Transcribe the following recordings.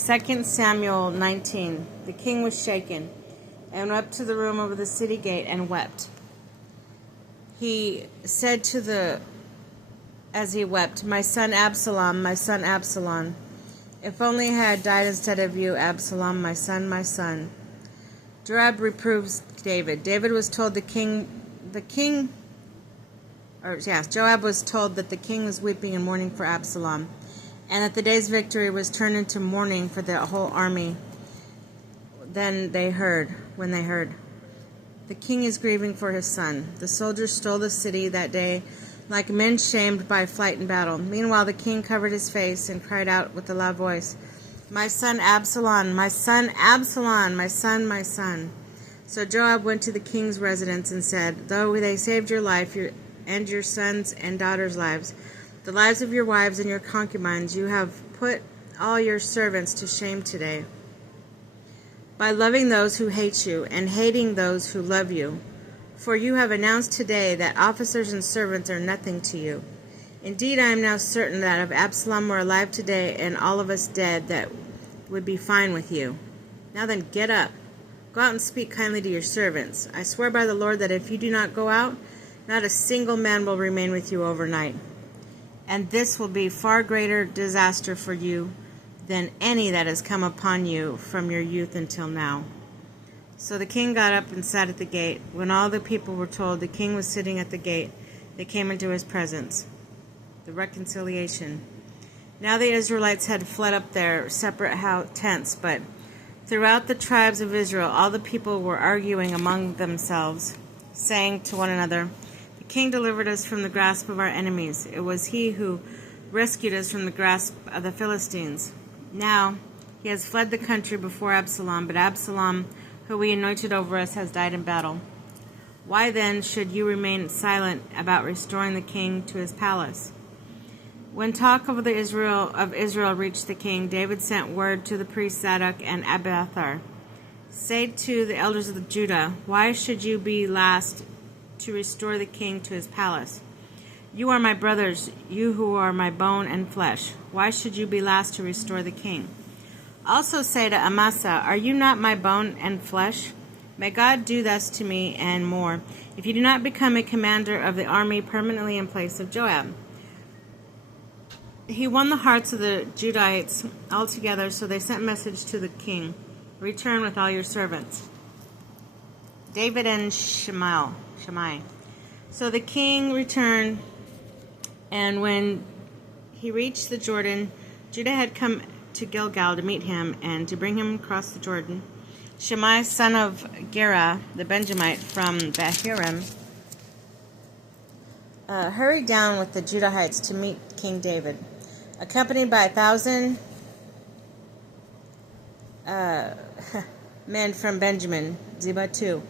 2 Samuel 19. The king was shaken and went up to the room over the city gate and wept. He said as he wept, "My son Absalom, my son Absalom, if only I had died instead of you, Absalom, my son, my son." Joab reproves David. Joab was told that the king was weeping and mourning for Absalom, and that the day's victory was turned into mourning for the whole army. When they heard, the king is grieving for his son. The soldiers stole the city that day like men shamed by flight in battle. Meanwhile, the king covered his face and cried out with a loud voice, "My son Absalom, my son Absalom, my son, my son." So Joab went to the king's residence and said, "Though they saved your life and your sons' and daughters' lives, the lives of your wives and your concubines, you have put all your servants to shame today by loving those who hate you and hating those who love you. For you have announced today that officers and servants are nothing to you. Indeed, I am now certain that if Absalom were alive today and all of us dead, that would be fine with you. Now then, get up. Go out and speak kindly to your servants. I swear by the Lord that if you do not go out, not a single man will remain with you overnight. And this will be far greater disaster for you than any that has come upon you from your youth until now." So the king got up and sat at the gate. When all the people were told the king was sitting at the gate, they came into his presence. The reconciliation. Now the Israelites had fled up their separate tents, but throughout the tribes of Israel, all the people were arguing among themselves, saying to one another, "The king delivered us from the grasp of our enemies. It was he who rescued us from the grasp of the Philistines. Now he has fled the country before Absalom, but Absalom, who we anointed over us, has died in battle. Why then should you remain silent about restoring the king to his palace?" When talk of Israel reached the king, David sent word to the priests Zadok and Abiathar, "Say to the elders of Judah, why should you be last to restore the king to his palace? You are my brothers, you who are my bone and flesh. Why should you be last to restore the king? Also say to Amasa, are you not my bone and flesh? May God do thus to me and more, if you do not become a commander of the army permanently in place of Joab." He won the hearts of the Judahites altogether, so they sent message to the king, "Return with all your servants." David and Shimei. So the king returned, and when he reached the Jordan, Judah had come to Gilgal to meet him and to bring him across the Jordan. Shimei, son of Gera, the Benjamite from Bahurim, hurried down with the Judahites to meet King David, accompanied by 1,000 men from Benjamin, Ziba too.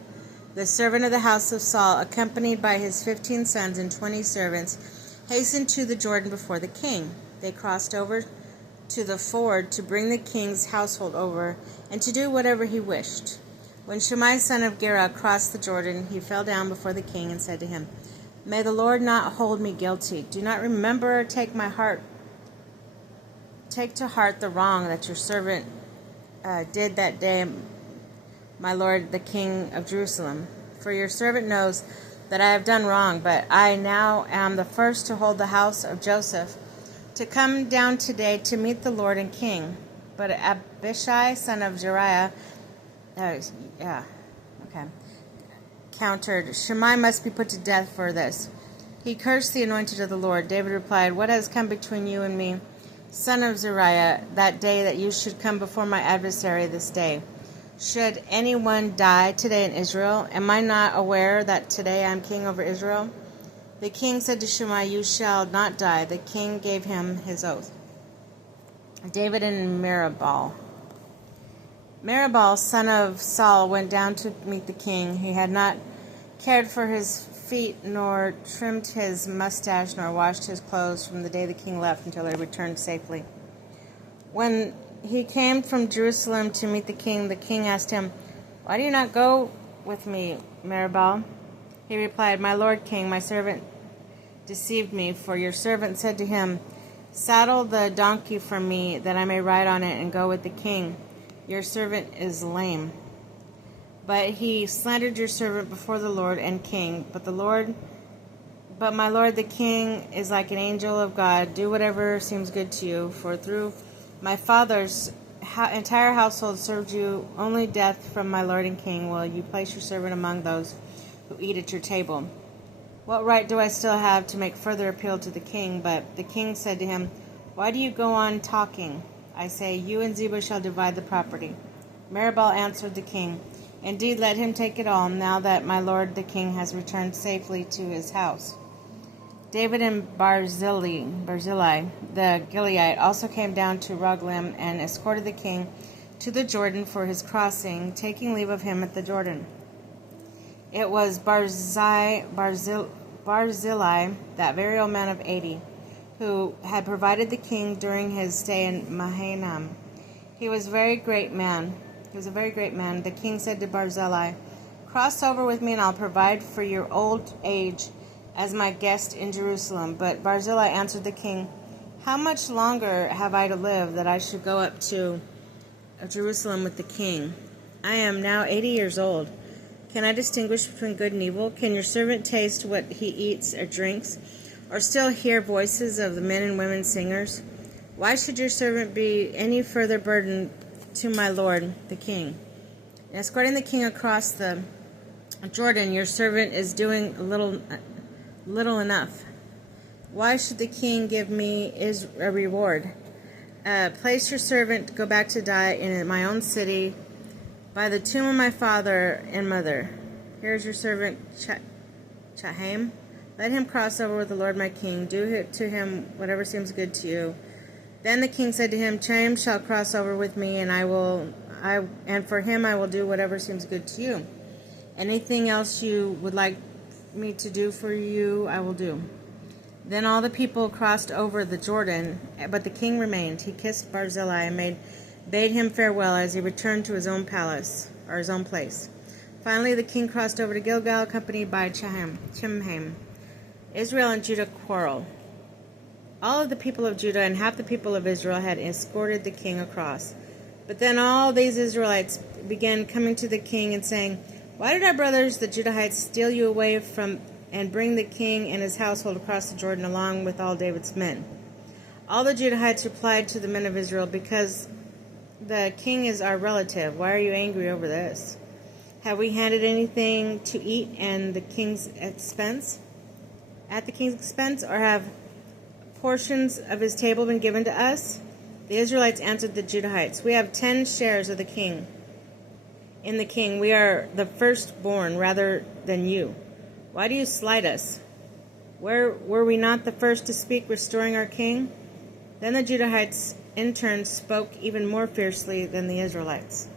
The servant of the house of Saul, accompanied by his 15 sons and 20 servants, hastened to the Jordan before the king. They crossed over to the ford to bring the king's household over and to do whatever he wished. When Shimei, son of Gera, crossed the Jordan, he fell down before the king and said to him, "May the Lord not hold me guilty. Do not remember or take to heart the wrong that your servant did that day, my lord the king of Jerusalem. For your servant knows that I have done wrong, but I now am the first to hold the house of Joseph, to come down today to meet the Lord and king." But Abishai, son of Zeruiah, countered, "Shimei must be put to death for this. He cursed the anointed of the Lord." David replied, "What has come between you and me, son of Zeruiah, that day that you should come before my adversary this day? Should anyone die today in Israel? Am I not aware that today I am king over Israel?" The king said to Shimei, "You shall not die." The king gave him his oath. David and Merib-Baal. Merib-Baal, son of Saul, went down to meet the king. He had not cared for his feet, nor trimmed his mustache, nor washed his clothes from the day the king left until he returned safely. When he came from Jerusalem to meet the king asked him, "Why do you not go with me, Merib-Baal?" He replied, "My lord king, my servant deceived me, for your servant said to him, Saddle the donkey for me, that I may ride on it and go with the king. Your servant is lame. But he slandered your servant before the Lord and king. But my lord the king is like an angel of God. Do whatever seems good to you, for through my father's entire household served you only death from my lord and king. Will you place your servant among those who eat at your table? What right do I still have to make further appeal to the king? But the king said to him, Why do you go on talking? I say, You and Ziba shall divide the property. Mirabal answered the king, Indeed, let him take it all, now that my lord the king has returned safely to his house. David and Barzillai, the Gileadite, also came down to Roglim and escorted the king to the Jordan for his crossing, taking leave of him at the Jordan. It was Barzillai, that very old man of 80, who had provided the king during his stay in Mahanaim. He was a very great man. The king said to Barzillai, Cross over with me and I'll provide for your old age as my guest in Jerusalem. But Barzillai answered the king, How much longer have I to live that I should go up to Jerusalem with the king? I am now 80 years old. Can I distinguish between good and evil? Can your servant taste what he eats or drinks, or still hear voices of the men and women singers? Why should your servant be any further burden to my lord the king? In escorting the king across the Jordan, your servant is doing little enough. Why should the king give me a reward? Place your servant, go back to die in my own city, by the tomb of my father and mother. Here is your servant Chaham. Let him cross over with the Lord my king. Do to him whatever seems good to you. Then the king said to him, Chaham shall cross over with me, and for him I will do whatever seems good to you. Anything else you would like me to do for you, I will do. Then all the people crossed over the Jordan, but the king remained. He kissed Barzillai and bade him farewell as he returned to his own palace, or his own place. Finally, the king crossed over to Gilgal, accompanied by Chimham. Israel and Judah quarrel. All of the people of Judah and half the people of Israel had escorted the king across. But then all these Israelites began coming to the king and saying, Why did our brothers, the Judahites, steal you away from and bring the king and his household across the Jordan along with all David's men? All the Judahites replied to the men of Israel, Because the king is our relative. Why are you angry over this? Have we handed anything to eat at the king's expense? Or have portions of his table been given to us? The Israelites answered the Judahites, We have 10 shares of the king. In the king, we are the firstborn rather than you. Why do you slight us? Were we not the first to speak, restoring our king? Then the Judahites in turn spoke even more fiercely than the Israelites.